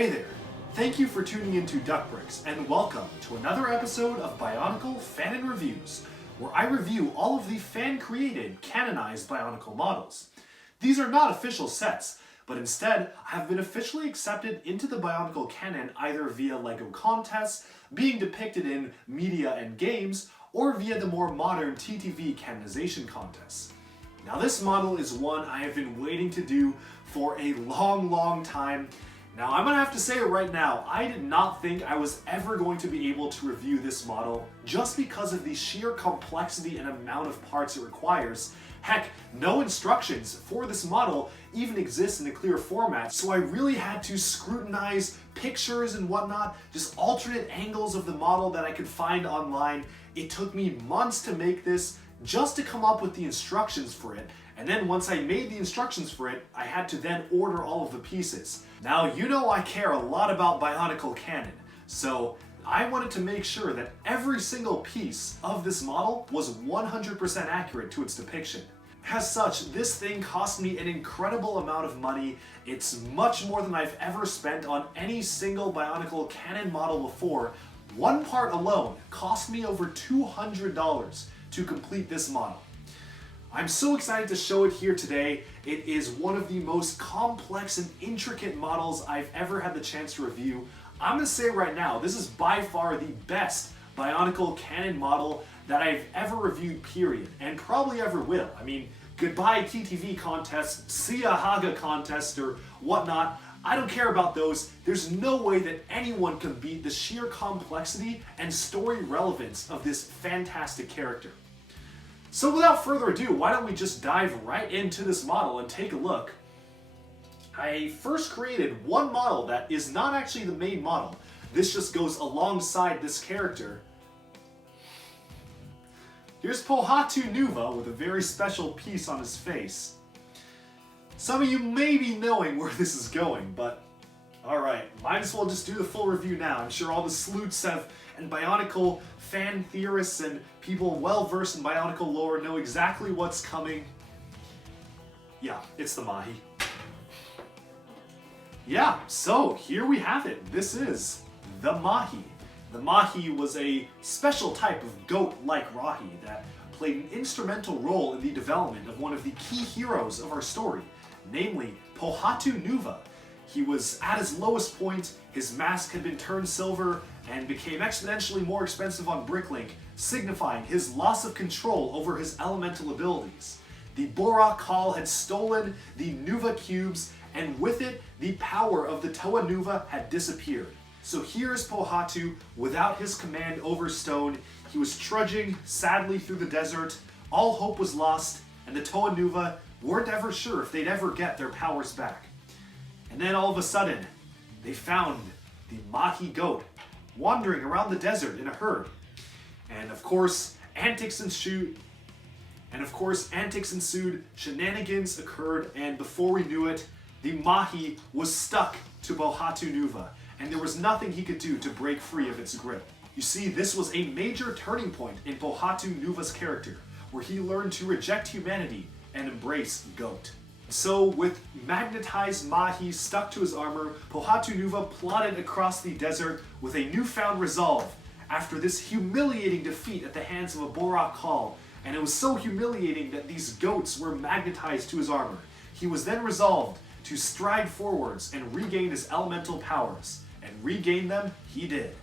Hey there! Thank you for tuning into Duck Bricks, and welcome to another episode of Bionicle Fanon Reviews, where I review all of the fan-created, canonized Bionicle models. These are not official sets, but instead have been officially accepted into the Bionicle canon either via LEGO contests, being depicted in media and games, or via the more modern TTV canonization contests. Now this model is one I have been waiting to do for a long time. Now I'm gonna have to say it right now, I did not think I was ever going to be able to review this model just because of the sheer complexity and amount of parts it requires. Heck, no instructions for this model even exist in a clear format, so I really had to scrutinize pictures and whatnot, just alternate angles of the model that I could find online. It took me months to make this just to come up with the instructions for it, and then once I made the instructions for it, I had to then order all of the pieces. Now, you know I care a lot about Bionicle canon, so I wanted to make sure that every single piece of this model was 100% accurate to its depiction. As such, this thing cost me an incredible amount of money. It's much more than I've ever spent on any single Bionicle canon model before. One part alone cost me over $200 to complete this model. I'm so excited to show it here today. It is one of the most complex and intricate models I've ever had the chance to review. I'm gonna say right now, this is by far the best Bionicle canon model that I've ever reviewed, period, and probably ever will. I mean, goodbye TTV contests, see a Haga contest or whatnot. I don't care about those. There's no way that anyone can beat the sheer complexity and story relevance of this fantastic character. So without further ado, why don't we just dive right into this model and take a look. I first created one model that is not actually the main model. This just goes alongside this character. Here's Pohatu Nuva with a very special piece on his face. Some of you may be knowing where this is going, but alright, might as well just do the full review now. I'm sure all the sleuths and Bionicle fan theorists and people well versed in Bionicle lore know exactly what's coming. Yeah, it's the Mahi. Yeah, so here we have it. This is the Mahi. The Mahi was a special type of goat like Rahi that played an instrumental role in the development of one of the key heroes of our story, namely Pohatu Nuva. He was at his lowest point, his mask had been turned silver, and became exponentially more expensive on Bricklink, signifying his loss of control over his elemental abilities. The Borak Call had stolen the Nuva cubes, and with it, the power of the Toa Nuva had disappeared. So here's Pohatu without his command over stone. He was trudging sadly through the desert, all hope was lost, and the Toa Nuva weren't ever sure if they'd ever get their powers back. And then all of a sudden, they found the Mahi goat wandering around the desert in a herd. And of course, antics ensued, shenanigans occurred, and before we knew it, the Mahi was stuck to Pohatu Nuva, and there was nothing he could do to break free of its grip. You see, this was a major turning point in Pohatu Nuva's character, where he learned to reject humanity and embrace goat. So, with magnetized Mahi stuck to his armor, Pohatu Nuva plodded across the desert with a newfound resolve after this humiliating defeat at the hands of a Borak Call, and it was so humiliating that these goats were magnetized to his armor. He was then resolved to stride forwards and regain his elemental powers, and regain them he did.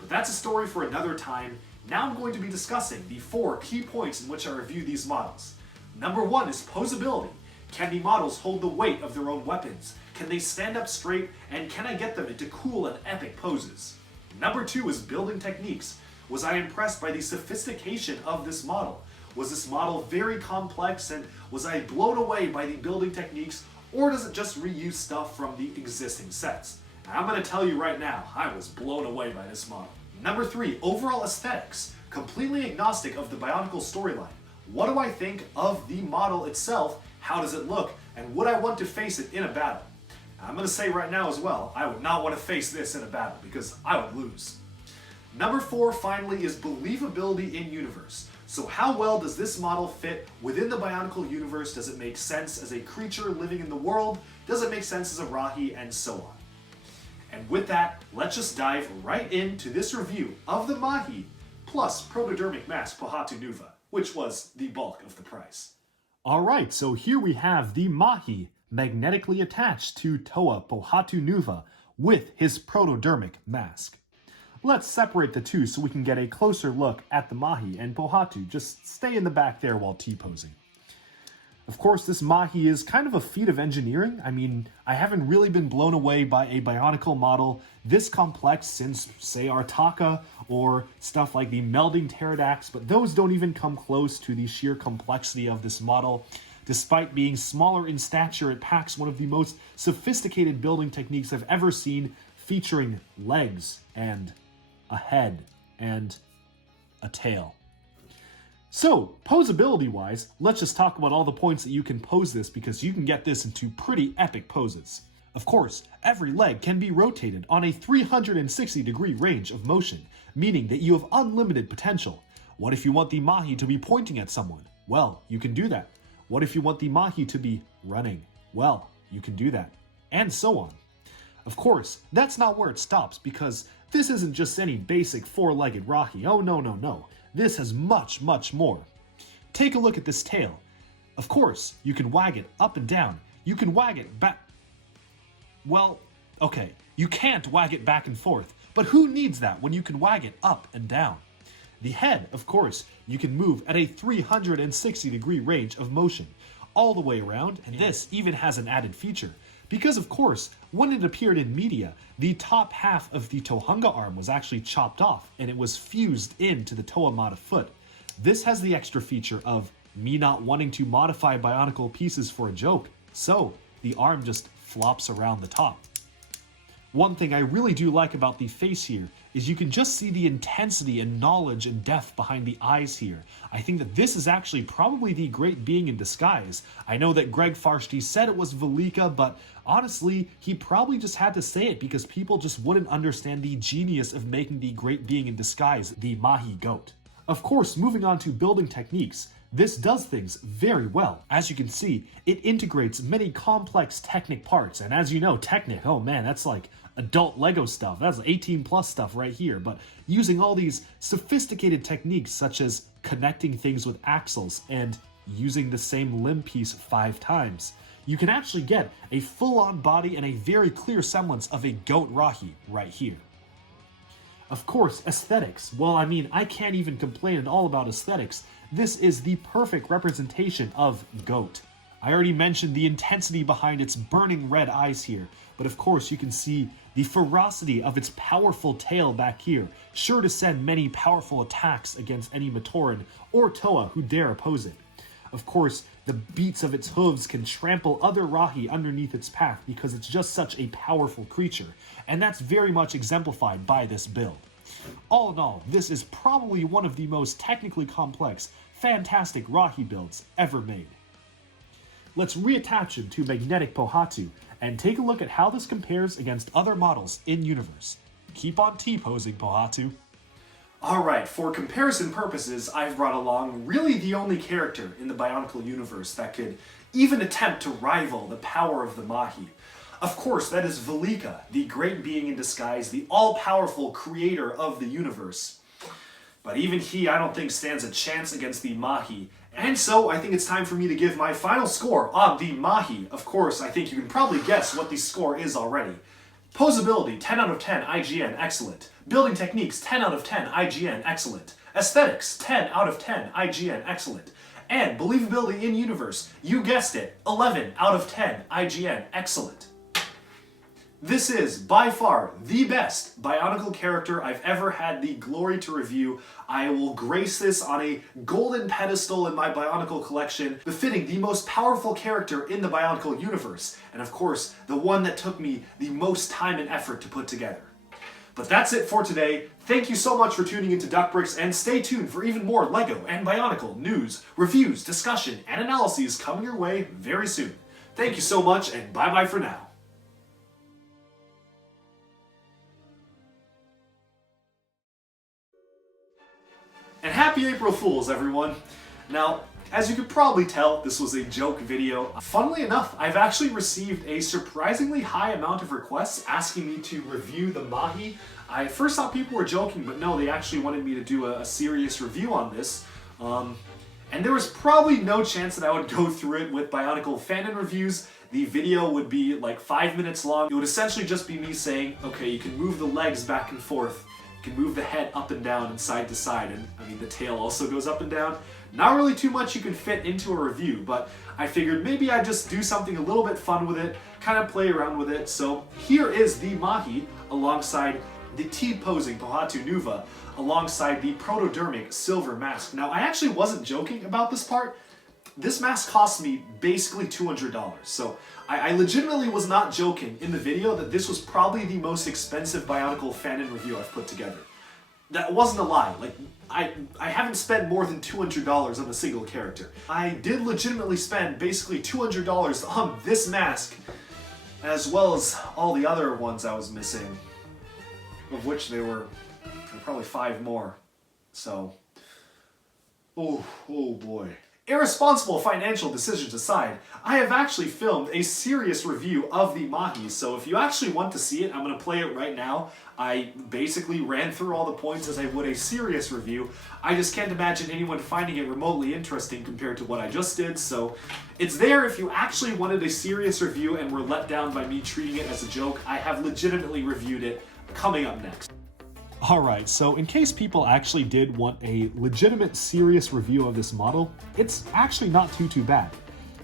But that's a story for another time. Now I'm going to be discussing the 4 key points in which I review these models. Number 1 is posability. Can the models hold the weight of their own weapons? Can they stand up straight? And can I get them into cool and epic poses? Number 2 is building techniques. Was I impressed by the sophistication of this model? Was this model very complex, and was I blown away by the building techniques, or does it just reuse stuff from the existing sets? And I'm going to tell you right now, I was blown away by this model. Number 3, overall aesthetics. Completely agnostic of the Bionicle storyline. What do I think of the model itself? How does it look? And would I want to face it in a battle? I'm going to say right now as well, I would not want to face this in a battle because I would lose. Number 4, finally, is believability in universe. So how well does this model fit within the Bionicle universe? Does it make sense as a creature living in the world? Does it make sense as a Rahi? And so on. And with that, let's just dive right into this review of the Mahi plus protodermic mask Pohatu Nuva, which was the bulk of the price. Alright, so here we have the Mahi magnetically attached to Toa Pohatu Nuva with his protodermic mask. Let's separate the two so we can get a closer look at the Mahi, and Pohatu, just stay in the back there while T-posing. Of course, this Mahi is kind of a feat of engineering. I mean, I haven't really been blown away by a Bionicle model this complex since, say, Artaka or stuff like the Melding Pterodax, but those don't even come close to the sheer complexity of this model. Despite being smaller in stature, it packs one of the most sophisticated building techniques I've ever seen, featuring legs and a head and a tail. So, posability-wise, let's just talk about all the points that you can pose this, because you can get this into pretty epic poses. Of course, every leg can be rotated on a 360-degree range of motion, meaning that you have unlimited potential. What if you want the Mahi to be pointing at someone? Well, you can do that. What if you want the Mahi to be running? Well, you can do that. And so on. Of course, that's not where it stops, because this isn't just any basic four-legged Rahi. Oh, no. This has much, much more. Take a look at this tail. Of course, you can wag it up and down. You can wag it back. Well, okay, you can't wag it back and forth, but who needs that when you can wag it up and down? The head, of course, you can move at a 360-degree range of motion, all the way around, and this even has an added feature. Because, of course, when it appeared in media, the top half of the Tohunga arm was actually chopped off, and it was fused into the Toamata foot. This has the extra feature of me not wanting to modify Bionicle pieces for a joke, so the arm just flops around the top. One thing I really do like about the face here is you can just see the intensity and knowledge and depth behind the eyes here. I think that this is actually probably the great being in disguise. I know that Greg Farshti said it was Velika, but honestly, he probably just had to say it because people just wouldn't understand the genius of making the great being in disguise the Mahi goat. Of course, moving on to building techniques, this does things very well. As you can see, it integrates many complex Technic parts, and as you know, Technic, oh man, that's like adult Lego stuff. That's 18 plus stuff right here, but using all these sophisticated techniques such as connecting things with axles and using the same limb piece 5 times, you can actually get a full-on body and a very clear semblance of a goat Rahi right here. Of course, aesthetics. Well, I mean, I can't even complain at all about aesthetics. This is the perfect representation of goat. I already mentioned the intensity behind its burning red eyes here, but of course you can see the ferocity of its powerful tail back here, sure to send many powerful attacks against any Matoran or Toa who dare oppose it. Of course, the beats of its hooves can trample other Rahi underneath its path because it's just such a powerful creature, and that's very much exemplified by this build. All in all, this is probably one of the most technically complex, fantastic Rahi builds ever made. Let's reattach him to Magnetic Pohatu and take a look at how this compares against other models in-universe. Keep on T-posing, Pohatu. Alright, for comparison purposes, I've brought along really the only character in the Bionicle universe that could even attempt to rival the power of the Mahi. Of course, that is Velika, the great being in disguise, the all-powerful creator of the universe. But even he, I don't think, stands a chance against the Mahi. And so, I think it's time for me to give my final score on the Mahi. Of course, I think you can probably guess what the score is already. Posability, 10 out of 10, IGN, excellent. Building techniques, 10 out of 10, IGN, excellent. Aesthetics, 10 out of 10, IGN, excellent. And believability in universe, you guessed it, 11 out of 10, IGN, excellent. This is, by far, the best Bionicle character I've ever had the glory to review. I will grace this on a golden pedestal in my Bionicle collection, befitting the most powerful character in the Bionicle universe, and of course, the one that took me the most time and effort to put together. But that's it for today. Thank you so much for tuning into Duckbricks, and stay tuned for even more LEGO and Bionicle news, reviews, discussion, and analyses coming your way very soon. Thank you so much, and bye-bye for now. And happy April Fools, everyone! Now, As you could probably tell, this was a joke video. Funnily enough, I've actually received a surprisingly high amount of requests asking me to review the Mahi. I first thought people were joking, but no, they actually wanted me to do a serious review on this. And there was probably no chance that I would go through it with Bionicle Fanon reviews. The video would be like 5 minutes long. It would essentially just be me saying, okay, you can move the legs back and forth, you can move the head up and down and side to side, and I mean the tail also goes up and down. Not really too much you can fit into a review, but I figured maybe I'd just do something a little bit fun with it, kind of play around with it. So here is the Mahi alongside the T-posing Pohatu Nuva alongside the protodermic silver mask. Now I actually wasn't joking about this part. This mask cost me basically $200, so I legitimately was not joking in the video that this was probably the most expensive Bionicle Fanon review I've put together. That wasn't a lie. Like, I haven't spent more than $200 on a single character. I did legitimately spend basically $200 on this mask, as well as all the other ones I was missing, of which there were probably 5 more. So, oh boy. Irresponsible financial decisions aside, I have actually filmed a serious review of the Mahi, so if you actually want to see it, I'm going to play it right now. I basically ran through all the points as I would a serious review. I just can't imagine anyone finding it remotely interesting compared to what I just did, so it's there if you actually wanted a serious review and were let down by me treating it as a joke. I have legitimately reviewed it. Coming up next. Alright, so in case people actually did want a legitimate, serious review of this model, it's actually not too bad.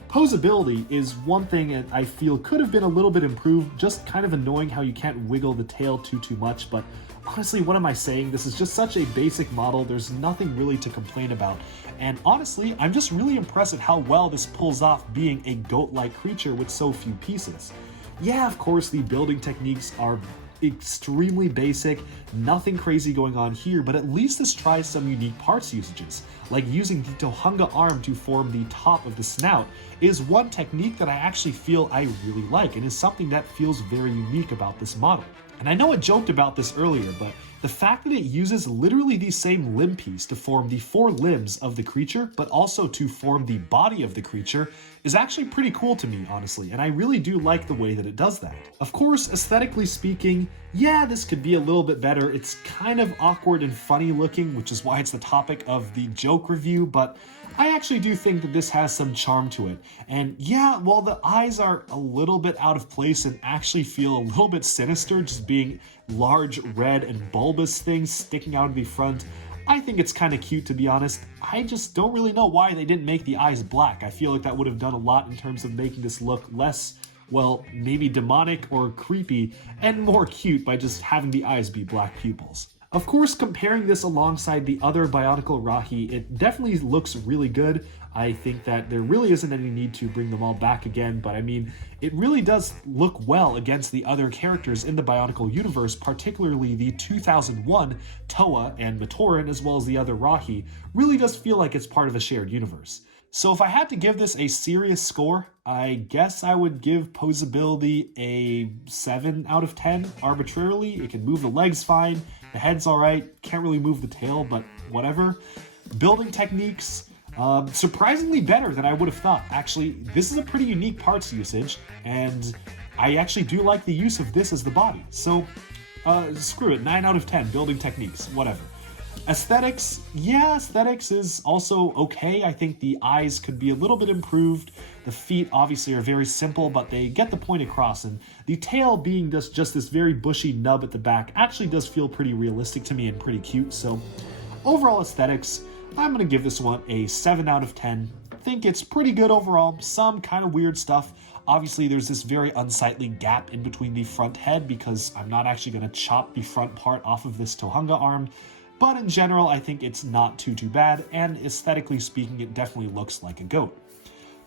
Posability is one thing that I feel could have been a little bit improved, just kind of annoying how you can't wiggle the tail too much, but honestly, what am I saying? This is just such a basic model, there's nothing really to complain about, and honestly, I'm just really impressed at how well this pulls off being a goat-like creature with so few pieces. Yeah, of course, the building techniques are extremely basic, nothing crazy going on here, but at least this tries some unique parts usages, like using the Tohunga arm to form the top of the snout is one technique that I actually feel I really like and is something that feels very unique about this model. And I know I joked about this earlier, but the fact that it uses literally the same limb piece to form the 4 limbs of the creature, but also to form the body of the creature, is actually pretty cool to me, honestly, and I really do like the way that it does that. Of course, aesthetically speaking, yeah, this could be a little bit better. It's kind of awkward and funny looking, which is why it's the topic of the joke review, but I actually do think that this has some charm to it. And yeah, while the eyes are a little bit out of place and actually feel a little bit sinister, just being large, red, and bulbous things sticking out of the front, I think it's kind of cute, to be honest. I just don't really know why they didn't make the eyes black. I feel like that would have done a lot in terms of making this look less, well, maybe demonic or creepy, and more cute by just having the eyes be black pupils. Of course, comparing this alongside the other Bionicle Rahi, it definitely looks really good. I think that there really isn't any need to bring them all back again, but I mean, it really does look well against the other characters in the Bionicle universe, particularly the 2001 Toa and Matoran, as well as the other Rahi, really does feel like it's part of a shared universe. So if I had to give this a serious score, I guess I would give Posability a 7 out of 10 arbitrarily. It can move the legs fine, the head's alright, can't really move the tail, but whatever. Building techniques, surprisingly better than I would have thought. Actually, this is a pretty unique parts usage, and I actually do like the use of this as the body. So, screw it, 9 out of 10, building techniques, whatever. Aesthetics, yeah, aesthetics is also okay. I think the eyes could be a little bit improved. The feet obviously are very simple, but they get the point across, and the tail being just this very bushy nub at the back actually does feel pretty realistic to me and pretty cute. So overall aesthetics, I'm going to give this one a 7 out of 10. I think it's pretty good overall, some kind of weird stuff. Obviously, there's this very unsightly gap in between the front head because I'm not actually going to chop the front part off of this Tohunga arm. But in general, I think it's not too bad, and aesthetically speaking, it definitely looks like a goat.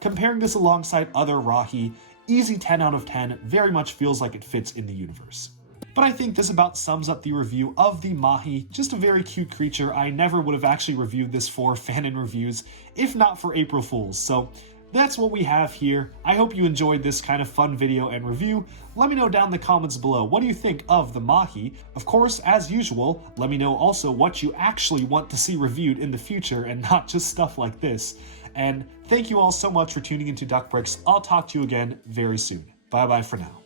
Comparing this alongside other Rahi, easy 10 out of 10, very much feels like it fits in the universe. But I think this about sums up the review of the Mahi, just a very cute creature. I never would have actually reviewed this for Fanon reviews, if not for April Fools, so that's what we have here. I hope you enjoyed this kind of fun video and review. Let me know down in the comments below, what do you think of the Mahi? Of course, as usual, let me know also what you actually want to see reviewed in the future and not just stuff like this. And thank you all so much for tuning into Duck Bricks. I'll talk to you again very soon. Bye bye for now.